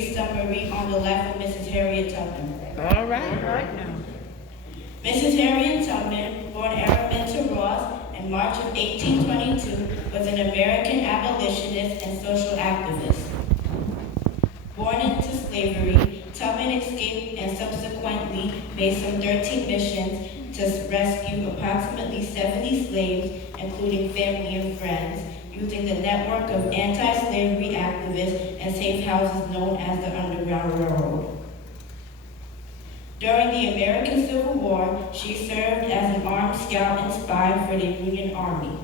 summary on the left of Mrs. Harriet Tubman. All right now. Mrs. Harriet Tubman, born Araminta Ross in March of 1822, was an American abolitionist and social activist. Born into slavery, Tubman escaped and subsequently made some 13 missions to rescue approximately 70 slaves, including family and friends, using the network of anti-slavery activists and safe houses known as the Underground Railroad. During the American Civil War, she served as an armed scout and spy for the Union Army.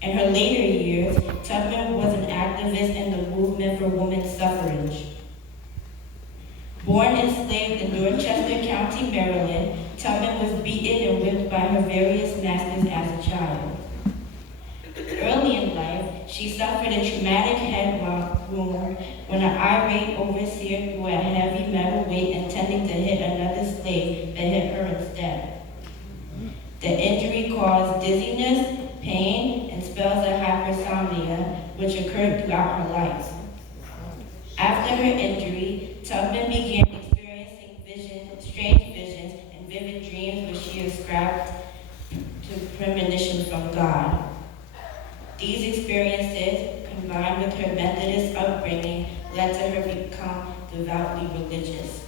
In her later years, Tubman was an activist in the movement for women's suffrage. Born enslaved in Dorchester County, Maryland, Tubman was beaten and whipped by her various masters as a child. Early in life, she suffered a traumatic head wound when an irate overseer threw a heavy metal weight intending to hit another slave that hit her instead. The injury caused dizziness, pain, and spells of hypersomnia, which occurred throughout her life. After her injury, Tubman began experiencing strange visions, and vivid dreams which she ascribed to premonitions from God. These experiences, combined with her Methodist upbringing, led to her become devoutly religious.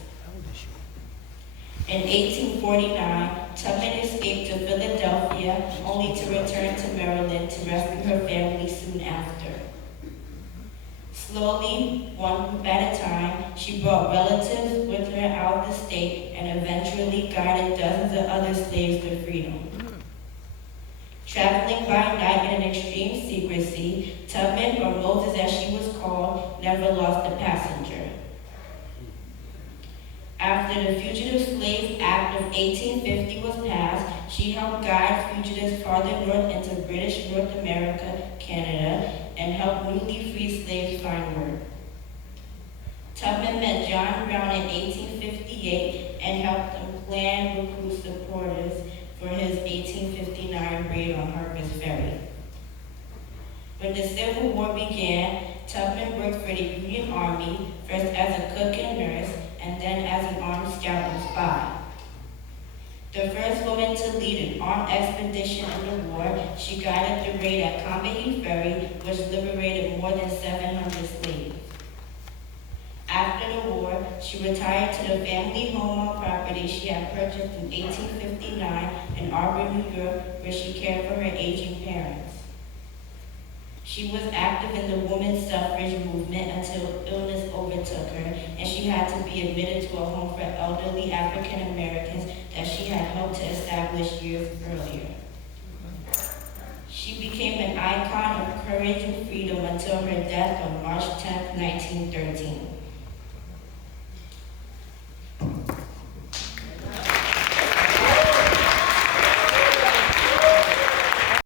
In 1849, Tubman escaped to Philadelphia, only to return to Maryland to rescue her family soon after. Slowly, one group at a time, she brought relatives with her out of the state and eventually guided dozens of other slaves to freedom. Traveling by night in extreme secrecy, Tubman, or Moses as she was called, never lost a passenger. After the Fugitive Slave Act of 1850 was passed, she helped guide fugitives farther north into British North America, Canada, and helped newly freed slaves find work. Tubman met John Brown in 1858 and helped him plan, recruit supporters for his 1859 raid on Harper's Ferry. When the Civil War began, Tubman worked for the Union Army, first as a cook and nurse, and then as an armed scout and spy. The first woman to lead an armed expedition in the war, she guided the raid at Combahee Ferry, which liberated more than 700 slaves. After the war, she retired to the family home on property she had purchased in 1859 in Arbor, New York, where she cared for her aging parents. She was active in the women's suffrage movement until illness overtook her, and she had to be admitted to a home for elderly African Americans that she had helped to establish years earlier. She became an icon of courage and freedom until her death on March 10, 1913.